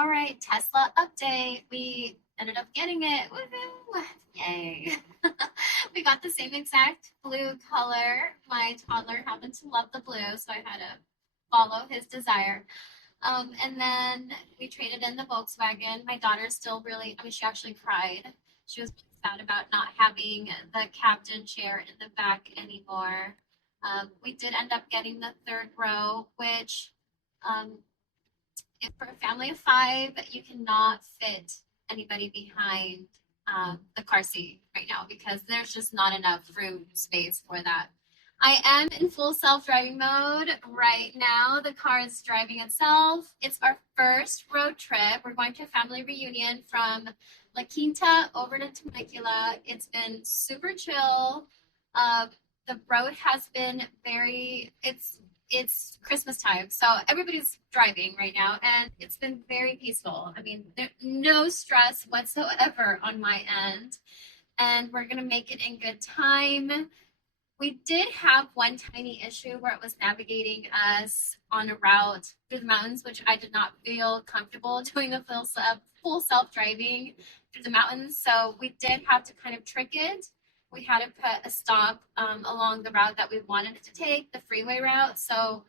All right, Tesla update. We ended up getting it. Woohoo! Yay. We got the same exact blue color. My toddler happened to love the blue, so I had to follow his desire. And then we traded in the Volkswagen. My daughter still really, I mean, she actually cried. She was sad about not having the captain chair in the back anymore. We did end up getting the third row, which um, if for a family of five, you cannot fit anybody behind the car seat right now because there's just not enough room space for that. I am in full self-driving mode right now. The car is driving itself. It's our first road trip. We're going to a family reunion from La Quinta over to Temecula. It's been super chill. Uh, the road has been it's Christmas time, so everybody's driving right now, and it's been very peaceful. I mean, there's no stress whatsoever on my end, and we're gonna make it in good time. We did have one tiny issue where it was navigating us on a route through the mountains, which I did not feel comfortable doing the full self driving through the mountains. So we did have to kind of trick it. We had to put a stop along the route that we wanted it to take, the freeway route. So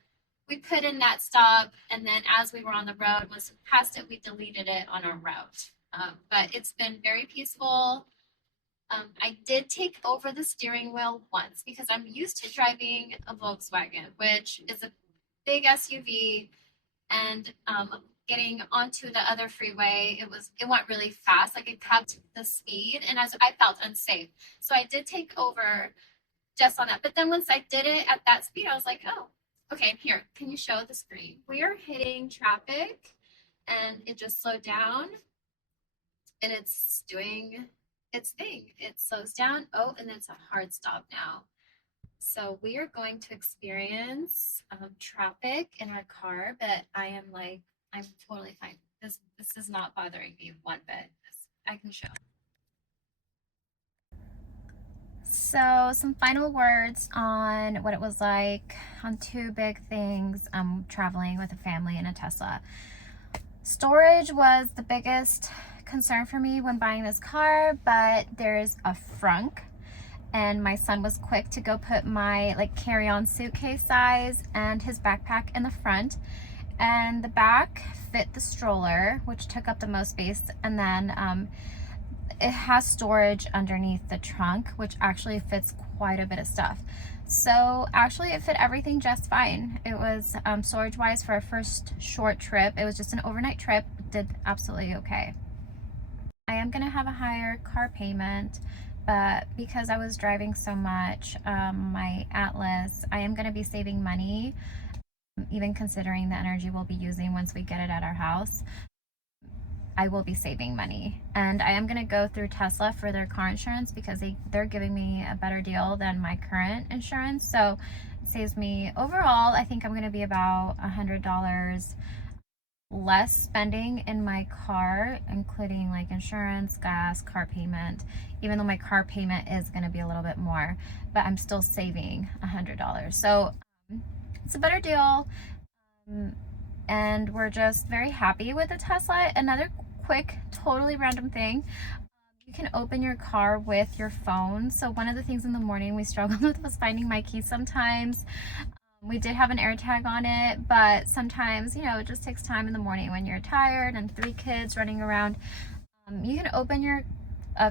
we put in that stop, and then as we were on the road, once we passed it, we deleted it on our route. But it's been very peaceful. I did take over the steering wheel once because I'm used to driving a Volkswagen, which is a big SUV, and getting onto the other freeway, it went really fast. Like it kept the speed, and as I felt unsafe, so I did take over just on that. But then once I did it at that speed, I was like, oh, okay. Here, can you show the screen? We are hitting traffic, and it just slowed down, and it's doing its thing. It slows down. Oh, and it's a hard stop now. So we are going to experience traffic in our car, but I'm totally fine. This is not bothering me one bit. I can show. So some final words on what it was like on two big things traveling with a family in a Tesla. Storage was the biggest concern for me when buying this car, but there's a frunk, and my son was quick to go put my carry-on suitcase size and his backpack in the front, and the back fit the stroller, which took up the most space, and then it has storage underneath the trunk, which actually fits quite a bit of stuff. So actually it fit everything just fine. It was storage wise for our first short trip. It was just an overnight trip. Did absolutely okay. I am gonna have a higher car payment, but because I was driving so much, my Atlas, I am gonna be saving money, even considering the energy we'll be using once we get it at our house. I will be saving money, and I am going to go through Tesla for their car insurance because they're giving me a better deal than my current insurance. So it saves me overall, I think I'm going to be about $100 less spending in my car, including insurance, gas, car payment, even though my car payment is going to be a little bit more, but I'm still saving $100. So it's a better deal. And we're just very happy with the Tesla. Another quick, totally random thing, you can open your car with your phone. So one of the things in the morning we struggled with was finding my keys sometimes. We did have an AirTag on it, but sometimes, it just takes time in the morning when you're tired and 3 kids running around. You can open your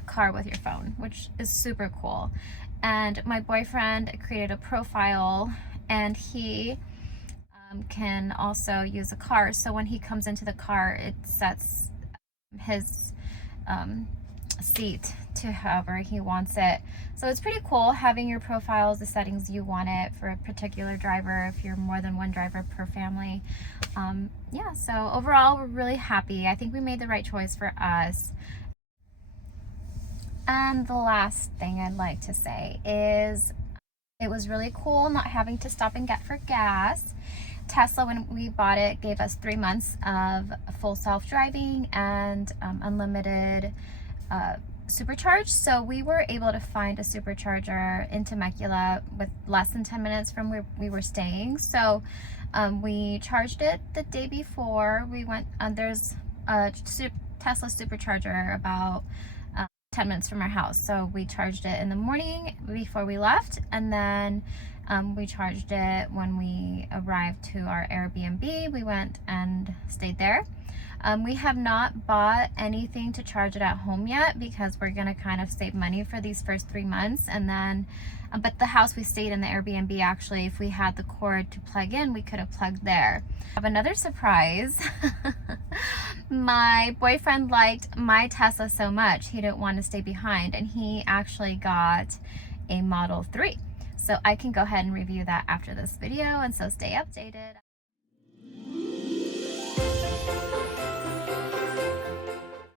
car with your phone, which is super cool. And my boyfriend created a profile, and he can also use a car. So when he comes into the car, it sets his seat to however he wants it. So it's pretty cool having your profiles, the settings you want it for a particular driver, if you're more than one driver per family. Yeah, so overall, we're really happy. I think we made the right choice for us. And the last thing I'd like to say is it was really cool not having to stop and get for gas. Tesla, when we bought it, gave us 3 months of full self-driving and unlimited supercharge. So we were able to find a supercharger in Temecula with less than 10 minutes from where we were staying. So we charged it the day before we went. There's Tesla supercharger about 10 minutes from our house. So we charged it in the morning before we left, and then we charged it when we arrived to our Airbnb. We went and stayed there. We have not bought anything to charge it at home yet because we're gonna kind of save money for these first 3 months, and then but the house we stayed in, the Airbnb, actually, if we had the cord to plug in, we could have plugged there. I have another surprise. My boyfriend liked my Tesla so much, he didn't want to stay behind, and he actually got a Model 3. So I can go ahead and review that after this video, and so stay updated.